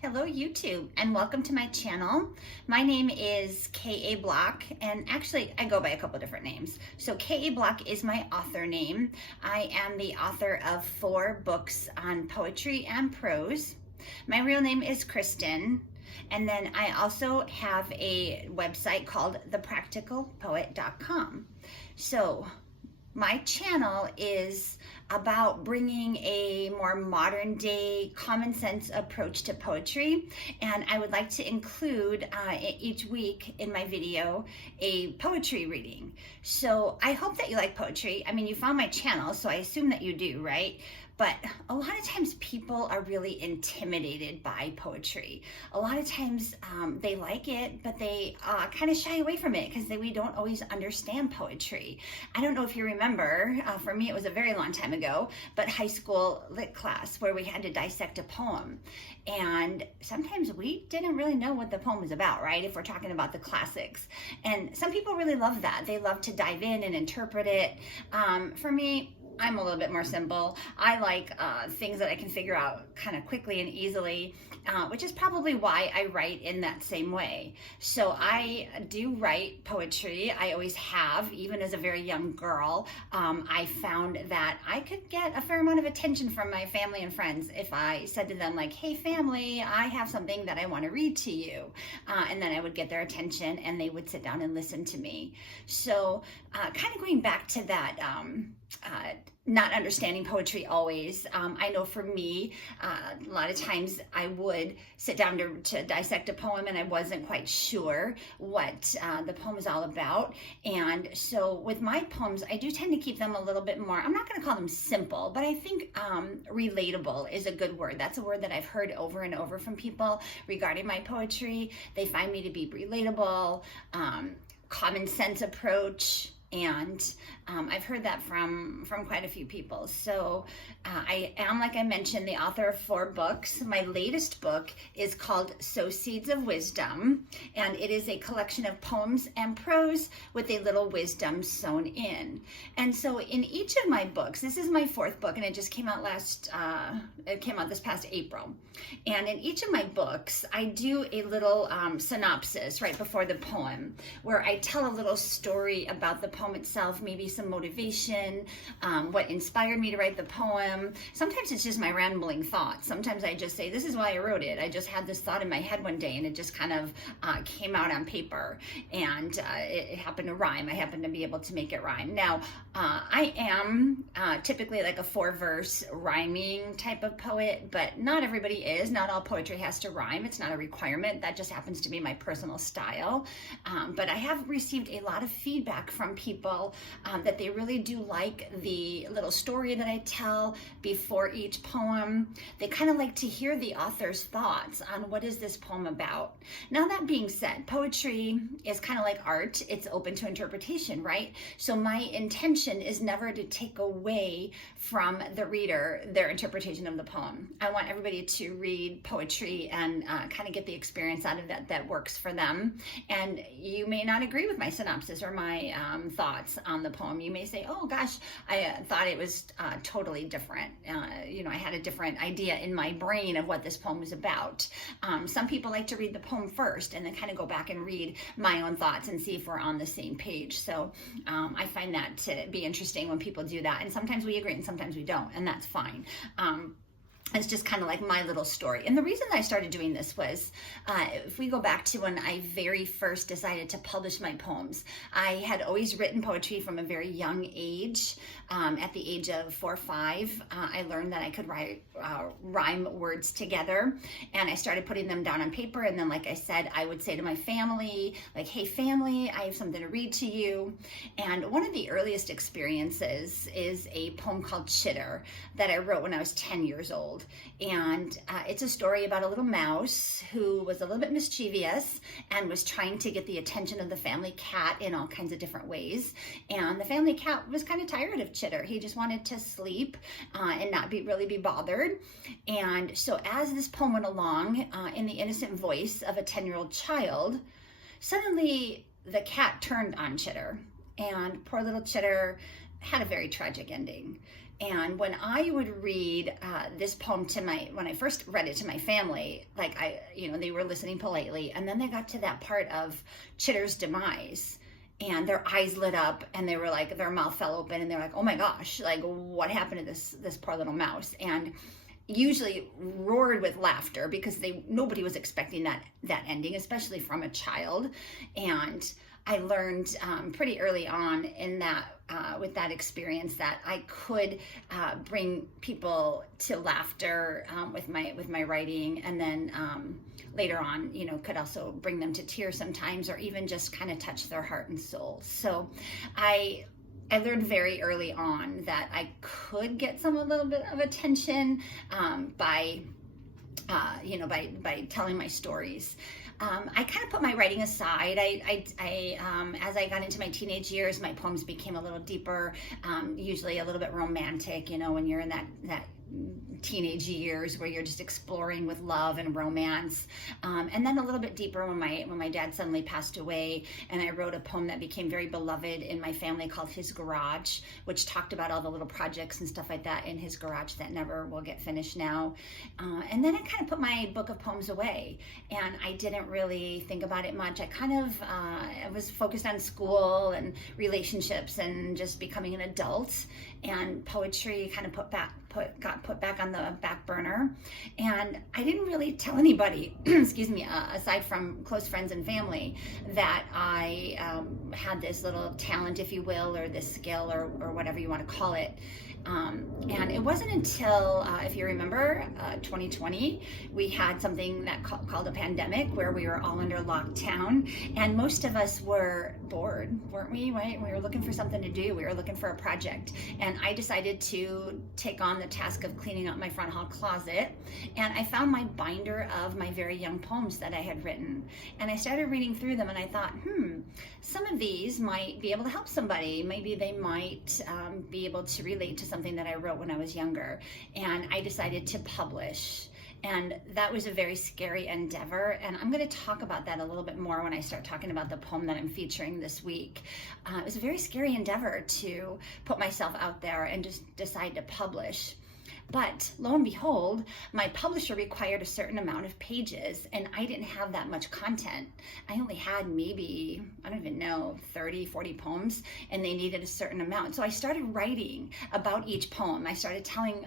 Hello YouTube and welcome to my channel. My name is K.A Bloch, and actually I go by a couple different names. So K.A Bloch is my author name. I am the author of 4 books on poetry and prose. My real name is Kristen, and then I also have a website called thepracticalpoet.com. So my channel is about bringing a more modern day common sense approach to poetry, and I would like to include each week in my video a poetry reading. So I hope that you like poetry. I mean, you found my channel, so I assume that you do, right? But a lot of times people are really intimidated by poetry. A lot of times they like it, but they kind of shy away from it because we don't always understand poetry. I don't know if you remember, for me it was a very long time ago, but high school lit class where we had to dissect a poem. And sometimes we didn't really know what the poem was about, right? If we're talking about the classics. And some people really love that. They love to dive in and interpret it. For me, I'm a little bit more simple. I like things that I can figure out kind of quickly and easily, which is probably why I write in that same way. So I do write poetry. I always have, even as a very young girl. I found that I could get a fair amount of attention from my family and friends if I said to them like, hey family, I have something that I want to read to you. And then I would get their attention and they would sit down and listen to me. So kind of going back to that, not understanding poetry always. I know for me, a lot of times I would sit down to dissect a poem and I wasn't quite sure what the poem is all about. And so with my poems, I do tend to keep them a little bit more, I'm not going to call them simple, but I think relatable is a good word. That's a word that I've heard over and over from people regarding my poetry. They find me to be relatable, common sense approach. And I've heard that from quite a few people. So I am, like I mentioned, the author of 4 books. My latest book is called Sow Seeds of Wisdom, and it is a collection of poems and prose with a little wisdom sewn in. And so in each of my books, this is my 4th book, and it just came out this past April. And in each of my books, I do a little synopsis right before the poem, where I tell a little story about the poem itself, maybe some motivation, what inspired me to write the poem. Sometimes it's just my rambling thoughts. Sometimes I just say, this is why I wrote it. I just had this thought in my head one day and it just kind of came out on paper, and it happened to rhyme. I happened to be able to make it rhyme. Now, I am typically like a 4-verse rhyming type of poet, but not everybody is. Not all poetry has to rhyme. It's not a requirement. That just happens to be my personal style. But I have received a lot of feedback from people that they really do like the little story that I tell before each poem. They kind of like to hear the author's thoughts on what is this poem about. Now, that being said, poetry is kind of like art. It's open to interpretation, right? So my intention is never to take away from the reader their interpretation of the poem. I want everybody to read poetry and kind of get the experience out of that works for them. And you may not agree with my synopsis or my thoughts on the poem. You may say, oh gosh, I thought it was totally different. I had a different idea in my brain of what this poem was about. Some people like to read the poem first and then kind of go back and read my own thoughts and see if we're on the same page. So I find that to be interesting when people do that. And sometimes we agree and sometimes we don't, and that's fine. It's just kind of like my little story. And the reason that I started doing this was, if we go back to when I very first decided to publish my poems, I had always written poetry from a very young age. At the age of 4 or 5, I learned that I could rhyme words together, and I started putting them down on paper. And then, like I said, I would say to my family, like, hey family, I have something to read to you. And one of the earliest experiences is a poem called Chitter that I wrote when I was 10 years old. And it's a story about a little mouse who was a little bit mischievous and was trying to get the attention of the family cat in all kinds of different ways. And the family cat was kind of tired of Chitter. He just wanted to sleep and not really be bothered. And so as this poem went along, in the innocent voice of a 10-year-old child, suddenly the cat turned on Chitter. And poor little Chitter had a very tragic ending. And when I would read this poem when I first read it to my family, like they were listening politely, and then they got to that part of Chitter's demise, and their eyes lit up, and they were like, their mouth fell open, and they're like, oh my gosh, like what happened to this poor little mouse? And usually roared with laughter because nobody was expecting that ending, especially from a child. And I learned pretty early on in that with that experience that I could bring people to laughter with my writing, and then later on, could also bring them to tears sometimes, or even just kind of touch their heart and soul. So I learned very early on that I could get a little bit of attention by telling my stories. I kind of put my writing aside. As I got into my teenage years, my poems became a little deeper, usually a little bit romantic, when you're in that teenage years where you're just exploring with love and romance, and then a little bit deeper when my dad suddenly passed away, and I wrote a poem that became very beloved in my family called His Garage, which talked about all the little projects and stuff like that in his garage that never will get finished now. And then I kind of put my book of poems away, and I didn't really think about it much. I was focused on school and relationships and just becoming an adult, and poetry kind of got put back on the back burner. And I didn't really tell anybody, excuse me, aside from close friends and family, that I had this little talent, if you will, or this skill, or whatever you want to call it. And it wasn't until, if you remember, 2020, we had something that called a pandemic, where we were all under lockdown, and most of us were bored, weren't we? Right? We were looking for something to do. We were looking for a project, and I decided to take on the task of cleaning up my front hall closet. And I found my binder of my very young poems that I had written, and I started reading through them, and I thought, some of these might be able to help somebody. Maybe they might be able to relate to something that I wrote when I was younger. And I decided to publish. And that was a very scary endeavor. And I'm going to talk about that a little bit more when I start talking about the poem that I'm featuring this week. It was a very scary endeavor to put myself out there and just decide to publish. But lo and behold, my publisher required a certain amount of pages, and I didn't have that much content. I only had maybe, 30, 40 poems, and they needed a certain amount. So I started writing about each poem. I started telling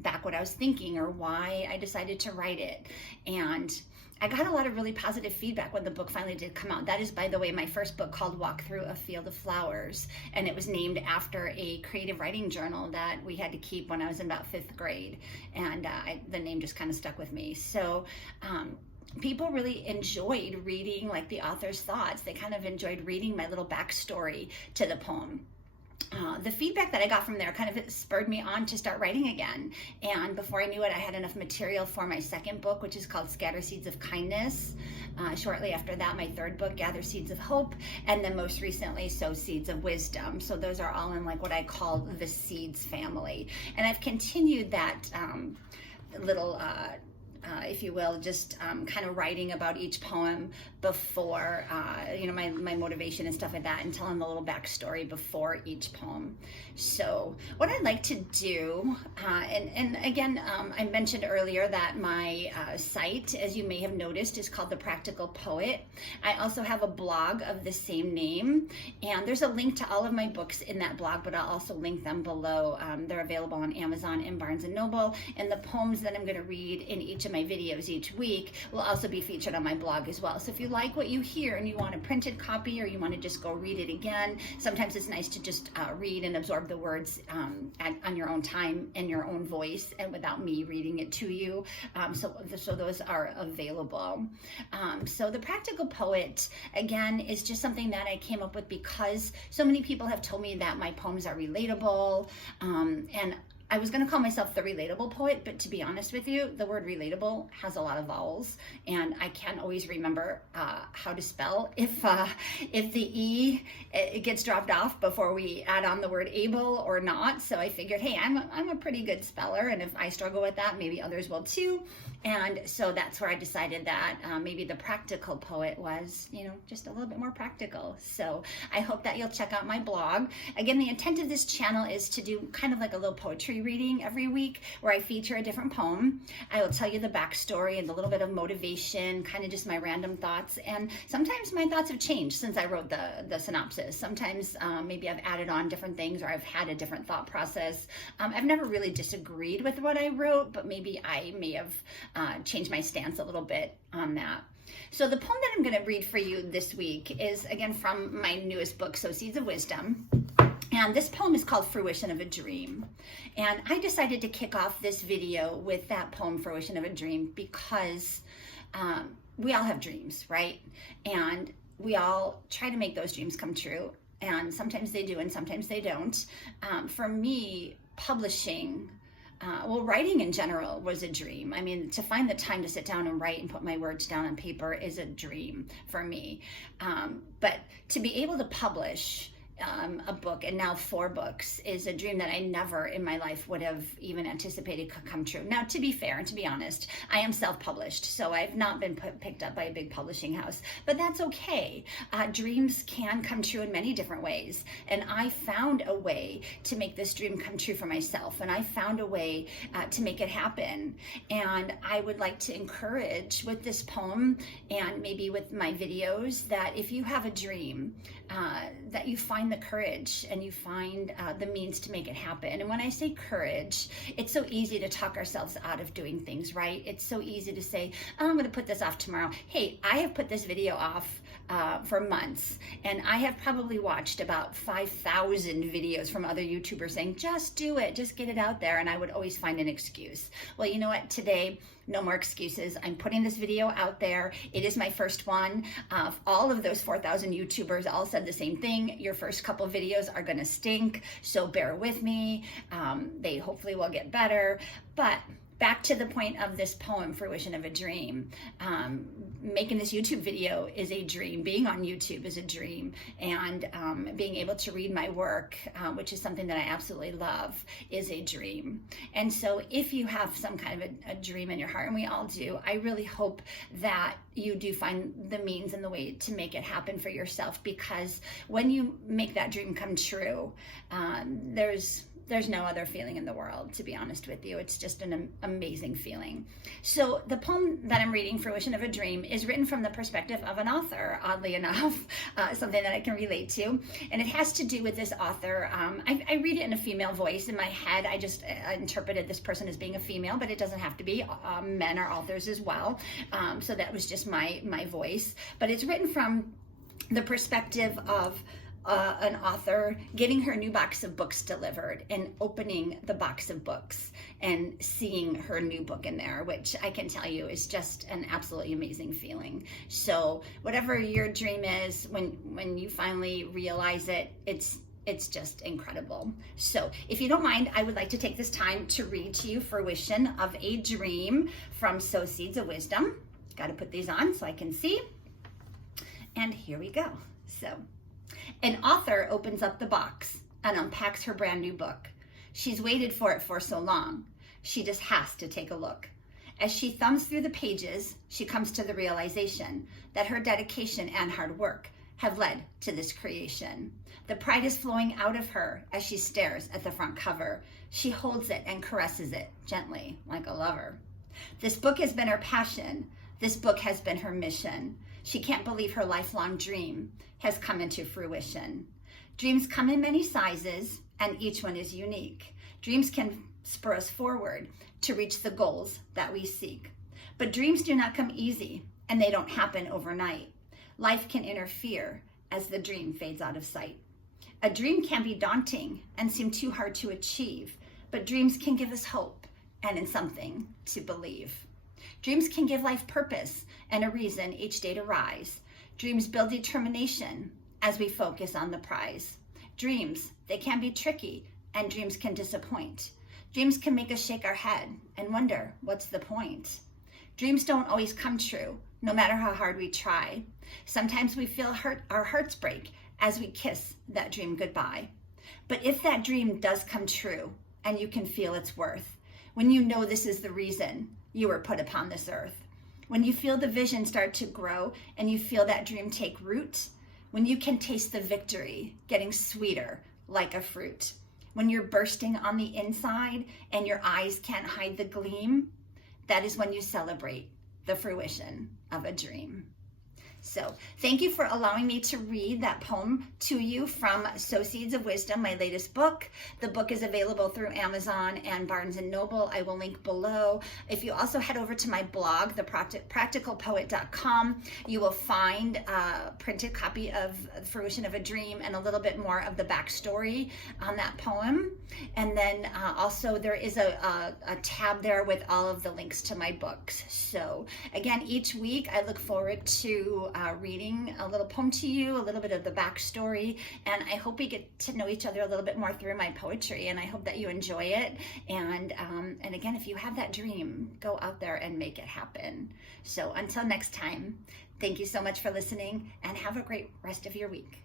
back what I was thinking or why I decided to write it. And I got a lot of really positive feedback when the book finally did come out. That is, by the way, my first book, called Walk Through a Field of Flowers, and it was named after a creative writing journal that we had to keep when I was in about 5th grade, and the name just kind of stuck with me. So people really enjoyed reading like the author's thoughts. They kind of enjoyed reading my little backstory to the poem. The feedback that I got from there kind of spurred me on to start writing again. And before I knew it, I had enough material for my second book, which is called Scatter Seeds of Kindness. Shortly after that, my third book, Gather Seeds of Hope. And then most recently, Sow Seeds of Wisdom. So those are all in like what I call the Seeds family. And I've continued that little if you will, just kind of writing about each poem before, my motivation and stuff like that, and telling the little backstory before each poem. So what I like to do, and again, I mentioned earlier that my site, as you may have noticed, is called The Practical Poet. I also have a blog of the same name, and there's a link to all of my books in that blog, but I'll also link them below. They're available on Amazon and Barnes & Noble, and the poems that I'm going to read in each of my videos each week will also be featured on my blog as well. So if you like what you hear and you want a printed copy, or you want to just go read it again, sometimes it's nice to just read and absorb the words on your own time and your own voice, and without me reading it to you. So those are available. So The Practical Poet, again, is just something that I came up with because so many people have told me that my poems are relatable, and I was going to call myself the relatable poet, but to be honest with you, the word relatable has a lot of vowels, and I can't always remember how to spell if the E it gets dropped off before we add on the word able or not. So I figured, hey, I'm a pretty good speller, and if I struggle with that, maybe others will too. And so that's where I decided that maybe the practical poet was, just a little bit more practical. So I hope that you'll check out my blog. Again, the intent of this channel is to do kind of like a little poetry reading every week where I feature a different poem. I will tell you the backstory and a little bit of motivation, kind of just my random thoughts. And sometimes my thoughts have changed since I wrote the synopsis. Sometimes maybe I've added on different things or I've had a different thought process. I've never really disagreed with what I wrote, but maybe I may have changed my stance a little bit on that. So the poem that I'm going to read for you this week is, again, from my newest book, Sow Seeds of Wisdom. And this poem is called Fruition of a Dream. And I decided to kick off this video with that poem, Fruition of a Dream, because we all have dreams, right? And we all try to make those dreams come true. And sometimes they do and sometimes they don't. For me, publishing, writing in general was a dream. I mean, to find the time to sit down and write and put my words down on paper is a dream for me. But to be able to publish a book, and now 4 books, is a dream that I never in my life would have even anticipated could come true. Now, to be fair and to be honest, I am self-published, so I've not been picked up by a big publishing house, but that's okay. Dreams can come true in many different ways, and I found a way to make this dream come true for myself, and I found a way to make it happen. And I would like to encourage with this poem and maybe with my videos that if you have a dream, that you find the courage and you find the means to make it happen. And when I say courage, it's so easy to talk ourselves out of doing things, right? It's so easy to say, oh, I'm going to put this off tomorrow. Hey, I have put this video off for months, and I have probably watched about 5,000 videos from other YouTubers saying, just do it, just get it out there, and I would always find an excuse. Well, you know what? Today, no more excuses. I'm putting this video out there. It is my first one. All of those 4,000 YouTubers all said the same thing. Your first couple videos are gonna stink, so bear with me. They hopefully will get better. But back to the point of this poem, Fruition of a Dream. Making this YouTube video is a dream. Being on YouTube is a dream. And being able to read my work, which is something that I absolutely love, is a dream. And so if you have some kind of a dream in your heart, and we all do, I really hope that you do find the means and the way to make it happen for yourself, because when you make that dream come true, there's no other feeling in the world, to be honest with you. It's just an amazing feeling. So the poem that I'm reading, Fruition of a Dream, is written from the perspective of an author, oddly enough, something that I can relate to. And it has to do with this author. I read it in a female voice. In my head, I just interpreted this person as being a female, but it doesn't have to be. Men are authors as well. So that was just my voice. But it's written from the perspective of an author getting her new box of books delivered and opening the box of books and seeing her new book in there, which I can tell you is just an absolutely amazing feeling. So whatever your dream is, when you finally realize it, it's just incredible. So if you don't mind, I would like to take this time to read to you Fruition of a Dream from Sow Seeds of Wisdom. Got to put these on so I can see. And here we go. So, an author opens up the box and unpacks her brand new book. She's waited for it for so long. She just has to take a look. As she thumbs through the pages, she comes to the realization that her dedication and hard work have led to this creation. The pride is flowing out of her as she stares at the front cover. She holds it and caresses it gently, like a lover. This book has been her passion. This book has been her mission. She can't believe her lifelong dream has come into fruition. Dreams come in many sizes, and each one is unique. Dreams can spur us forward to reach the goals that we seek. But dreams do not come easy, and they don't happen overnight. Life can interfere as the dream fades out of sight. A dream can be daunting and seem too hard to achieve, but dreams can give us hope and in something to believe. Dreams can give life purpose and a reason each day to rise. Dreams build determination as we focus on the prize. Dreams, they can be tricky, and dreams can disappoint. Dreams can make us shake our head and wonder, what's the point? Dreams don't always come true, no matter how hard we try. Sometimes we feel our hearts break as we kiss that dream goodbye. But if that dream does come true, and you can feel its worth, when you know this is the reason you were put upon this earth, when you feel the vision start to grow and you feel that dream take root, when you can taste the victory getting sweeter like a fruit, when you're bursting on the inside and your eyes can't hide the gleam, that is when you celebrate the fruition of a dream. So thank you for allowing me to read that poem to you from Sow Seeds of Wisdom, my latest book. The book is available through Amazon and Barnes & Noble. I will link below. If you also head over to my blog, thepracticalpoet.com, you will find a printed copy of Fruition of a Dream and a little bit more of the backstory on that poem. And then also there is a tab there with all of the links to my books. So again, each week I look forward to reading a little poem to you, a little bit of the backstory, and I hope we get to know each other a little bit more through my poetry, and I hope that you enjoy it. And again, if you have that dream, go out there and make it happen. So until next time, thank you so much for listening, and have a great rest of your week.